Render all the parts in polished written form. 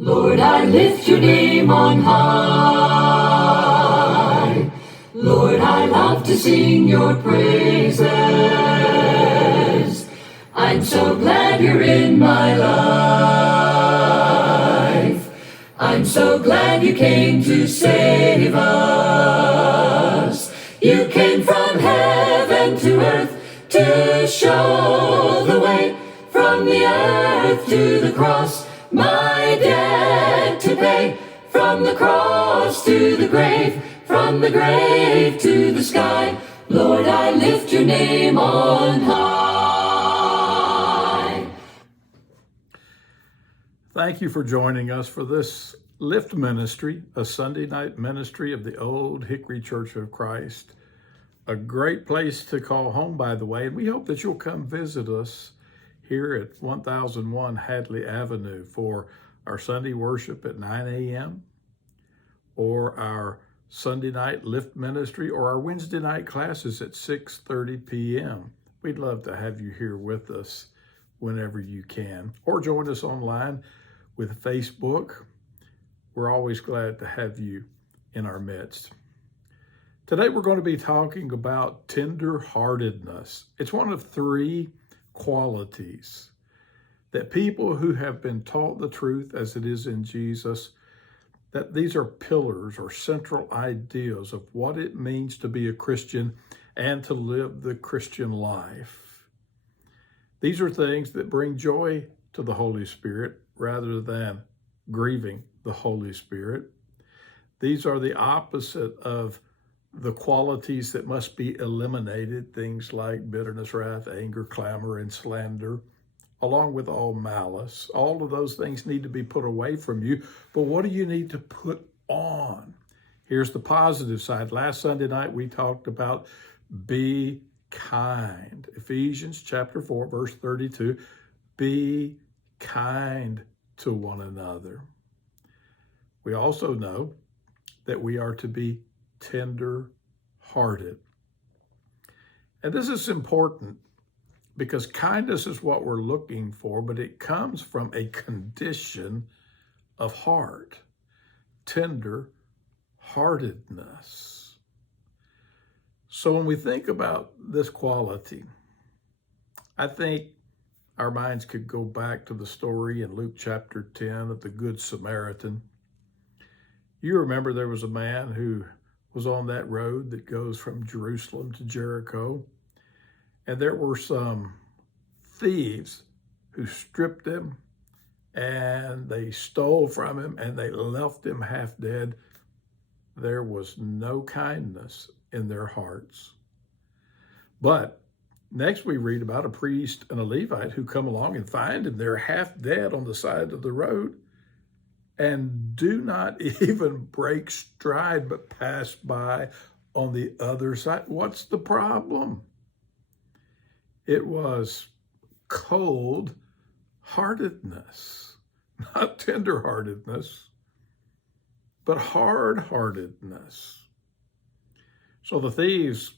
Lord, I lift your name on high. Lord, I love to sing your praises. I'm so glad you're in my life. I'm so glad you came to save us. You came from heaven to earth to show the way, from the earth to the cross, my debt to pay. From the cross to the grave, from the grave to the sky, Lord, I lift your name on high. Thank you for joining us for this Lift Ministry, a Sunday night ministry of the Old Hickory Church of Christ. A great place to call home, by the way, and we hope that you'll come visit us here at 1001 Hadley Avenue for our Sunday worship at 9 a.m. or our Sunday night Lift Ministry or our Wednesday night classes at 6:30 p.m. We'd love to have you here with us whenever you can, or join us online with Facebook. We're always glad to have you in our midst. Today we're going to be talking about tenderheartedness. It's one of three qualities that people who have been taught the truth as it is in Jesus, that these are pillars or central ideas of what it means to be a Christian and to live the Christian life. These are things that bring joy to the Holy Spirit rather than grieving the Holy Spirit. These are the opposite of the qualities that must be eliminated, things like bitterness, wrath, anger, clamor, and slander, along with all malice. All of those things need to be put away from you. But what do you need to put on? Here's the positive side. Last Sunday night, we talked about be kind. Ephesians chapter 4, verse 32, be kind to one another. We also know that we are to be tender-hearted. And this is important because kindness is what we're looking for, but it comes from a condition of heart, tender-heartedness. So when we think about this quality, I think our minds could go back to the story in Luke chapter 10 of the Good Samaritan. You remember there was a man who was on that road that goes from Jerusalem to Jericho, and there were some thieves who stripped him and they stole from him and they left him half dead. There was no kindness in their hearts. But next we read about a priest and a Levite who come along and find him there half dead on the side of the road and do not even break stride but pass by on the other side. What's the problem? It was cold-heartedness, not tender-heartedness, but hard-heartedness. So the thieves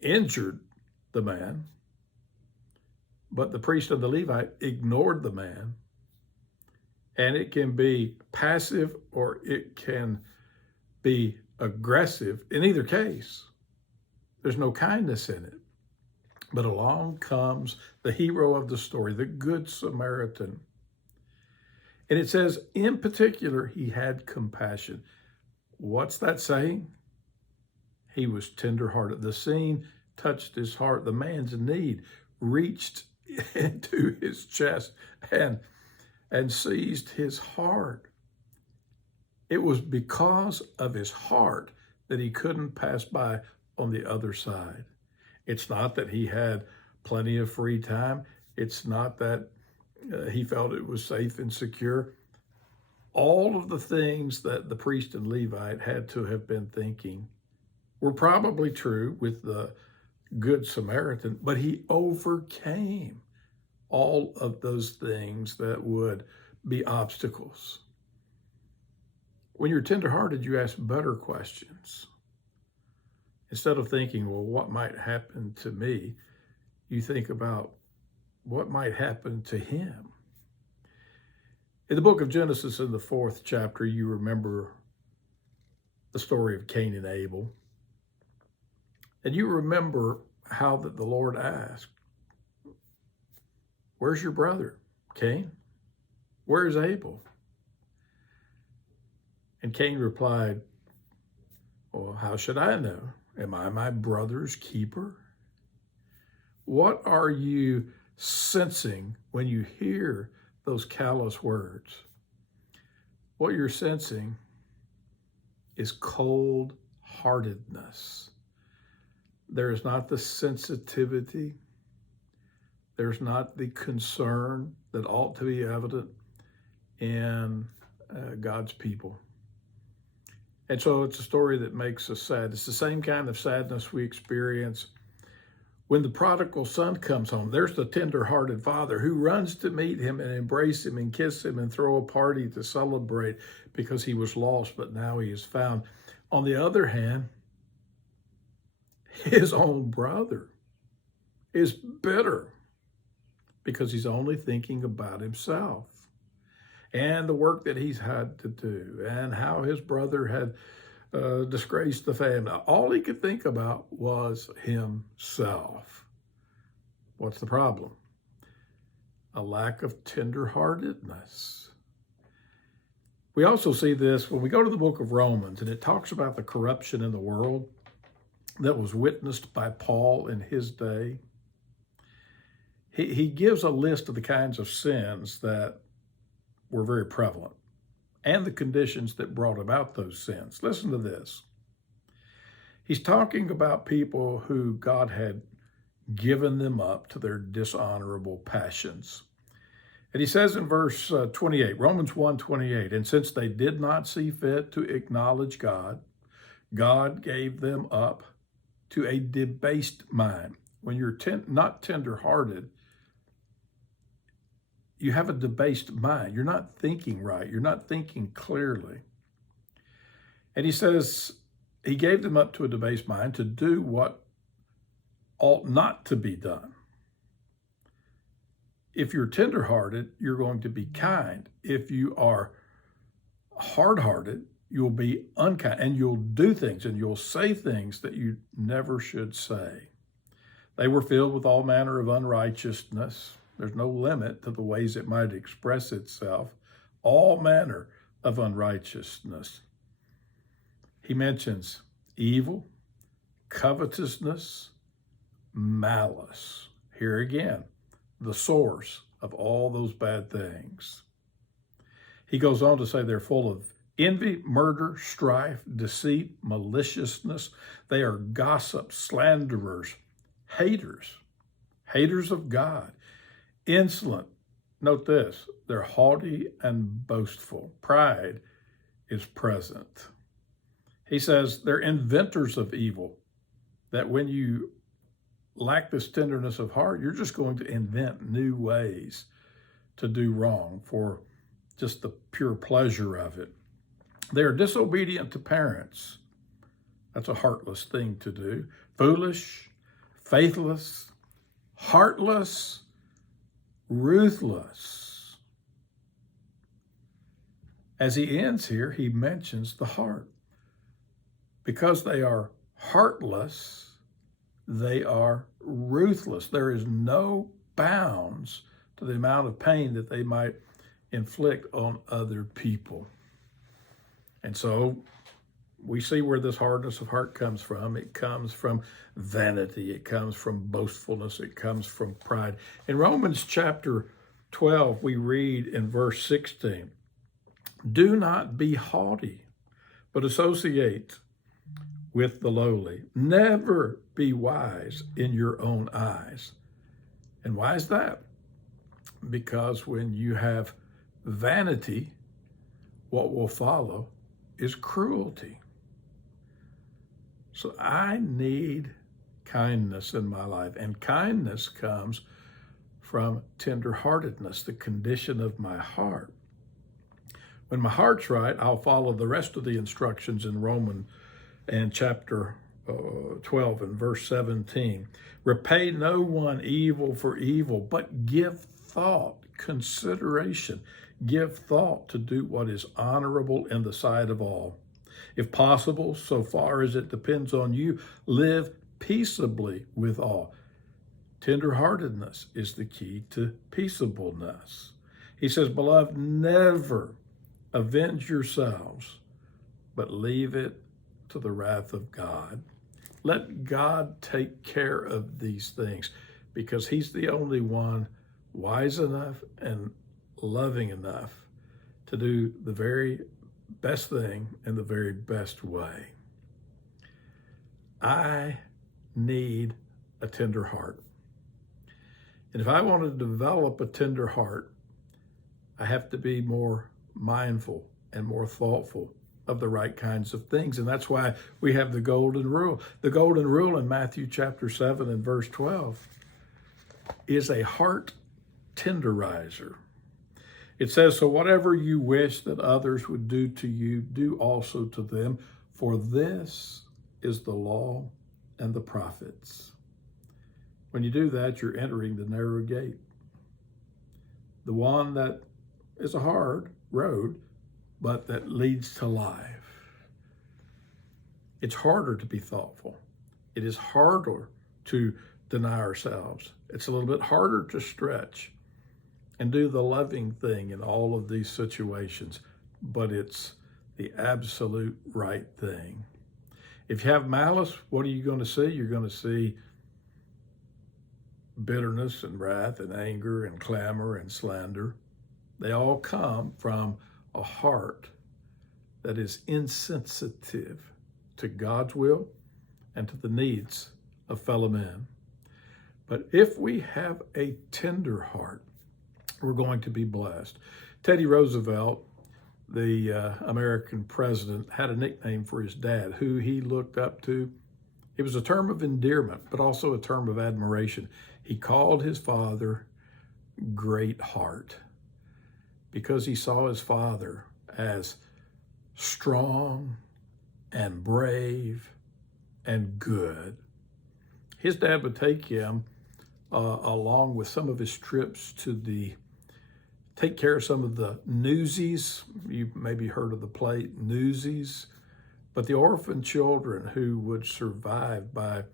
injured the man, but the priest and the Levite ignored the man. And it can be passive or it can be aggressive. In either case, there's no kindness in it. But along comes the hero of the story, the Good Samaritan. And it says, in particular, he had compassion. What's that saying? He was tenderhearted. The scene touched his heart. The man's need reached into his chest and seized his heart. It was because of his heart that he couldn't pass by on the other side. It's not that he had plenty of free time. It's not that he felt it was safe and secure. All of the things that the priest and Levite had to have been thinking were probably true with the Good Samaritan, but he overcame all of those things that would be obstacles. When you're tenderhearted, you ask better questions. Instead of thinking, well, what might happen to me? You think about what might happen to him. In the book of Genesis, in the 4th chapter, you remember the story of Cain and Abel. And you remember how that the Lord asked, "Where's your brother, Cain? Where's Abel?" And Cain replied, "Well, how should I know? Am I my brother's keeper?" What are you sensing when you hear those callous words? What you're sensing is cold-heartedness. There is not the sensitivity. There's not the concern that ought to be evident in God's people. And so it's a story that makes us sad. It's the same kind of sadness we experience when the prodigal son comes home. There's the tender-hearted father who runs to meet him and embrace him and kiss him and throw a party to celebrate because he was lost, but now he is found. On the other hand, his own brother is bitter because he's only thinking about himself and the work that he's had to do and how his brother had disgraced the family. All he could think about was himself. What's the problem? A lack of tenderheartedness. We also see this when we go to the book of Romans, and it talks about the corruption in the world that was witnessed by Paul in his day. He gives a list of the kinds of sins that were very prevalent and the conditions that brought about those sins. Listen to this. He's talking about people who God had given them up to their dishonorable passions. And he says in verse 28, Romans 1:28, "And since they did not see fit to acknowledge God, God gave them up to a debased mind." When you're not tender-hearted, you have a debased mind. You're not thinking right. You're not thinking clearly. And he says he gave them up to a debased mind to do what ought not to be done. If you're tender-hearted, you're going to be kind. If you are hard-hearted, you'll be unkind, and you'll do things and you'll say things that you never should say. They were filled with all manner of unrighteousness. There's no limit to the ways it might express itself. All manner of unrighteousness. He mentions evil, covetousness, malice. Here again, the source of all those bad things. He goes on to say they're full of envy, murder, strife, deceit, maliciousness. They are gossips, slanderers, haters of God, insolent. Note this, they're haughty and boastful. Pride is present. He says they're inventors of evil, that when you lack this tenderness of heart, you're just going to invent new ways to do wrong for just the pure pleasure of it. They are disobedient to parents. That's a heartless thing to do. Foolish, faithless, heartless, ruthless. As he ends here, he mentions the heart. Because they are heartless, they are ruthless. There is no bounds to the amount of pain that they might inflict on other people. And so we see where this hardness of heart comes from. It comes from vanity. It comes from boastfulness. It comes from pride. In Romans chapter 12, we read in verse 16, "Do not be haughty, but associate with the lowly. Never be wise in your own eyes." And why is that? Because when you have vanity, what will follow is cruelty. So I need kindness in my life, and kindness comes from tenderheartedness, the condition of my heart. When my heart's right, I'll follow the rest of the instructions in Romans and chapter 12 and verse 17. "Repay no one evil for evil, but give thought consideration. Give thought to do what is honorable in the sight of all. If possible, so far as it depends on you, live peaceably with all. Tenderheartedness is the key to peaceableness. He says, beloved, never avenge yourselves, but leave it to the wrath of God. Let God take care of these things because he's the only one wise enough and loving enough to do the very best thing in the very best way. I need a tender heart. And if I want to develop a tender heart, I have to be more mindful and more thoughtful of the right kinds of things. And that's why we have the golden rule. The golden rule in Matthew chapter 7 and verse 12 is a heart tenderizer. It says, so whatever you wish that others would do to you, do also to them, for this is the law and the prophets. When you do that, you're entering the narrow gate, the one that is a hard road, but that leads to life. It's harder to be thoughtful. It is harder to deny ourselves. It's a little bit harder to stretch and do the loving thing in all of these situations, but it's the absolute right thing. If you have malice, what are you going to see? You're going to see bitterness and wrath and anger and clamor and slander. They all come from a heart that is insensitive to God's will and to the needs of fellow men. But if we have a tender heart, we're going to be blessed. Teddy Roosevelt, the American president, had a nickname for his dad, who he looked up to. It was a term of endearment, but also a term of admiration. He called his father Great Heart because he saw his father as strong and brave and good. His dad would take him along with some of his trips to take care of some of the Newsies. You maybe heard of the play Newsies, but the orphan children who would survive by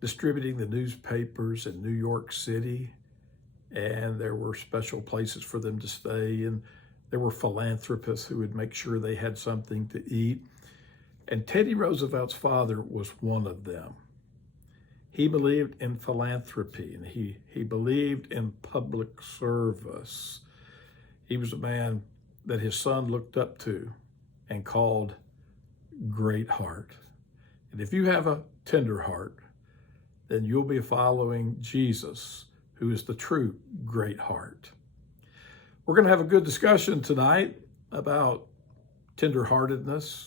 distributing the newspapers in New York City, and there were special places for them to stay, and there were philanthropists who would make sure they had something to eat. And Teddy Roosevelt's father was one of them. He believed in philanthropy, and he believed in public service. He was a man that his son looked up to and called Great Heart. And if you have a tender heart, then you'll be following Jesus, who is the true Great Heart. We're going to have a good discussion tonight about tenderheartedness.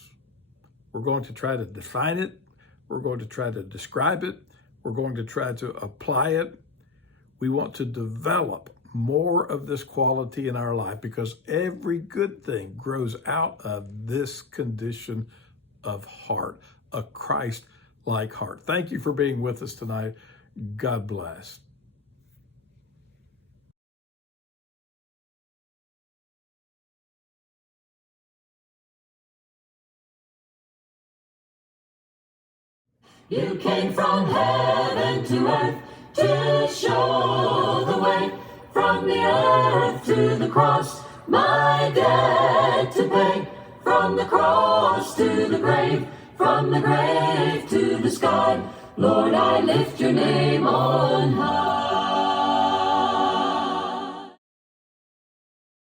We're going to try to define it. We're going to try to describe it. We're going to try to apply it. We want to develop more of this quality in our life because every good thing grows out of this condition of heart, a Christ-like heart. Thank you for being with us tonight. God bless. You came from heaven to earth to show the way, from the earth to the cross, my debt to pay, from the cross to the grave, from the grave to the sky. Lord, I lift your name on high.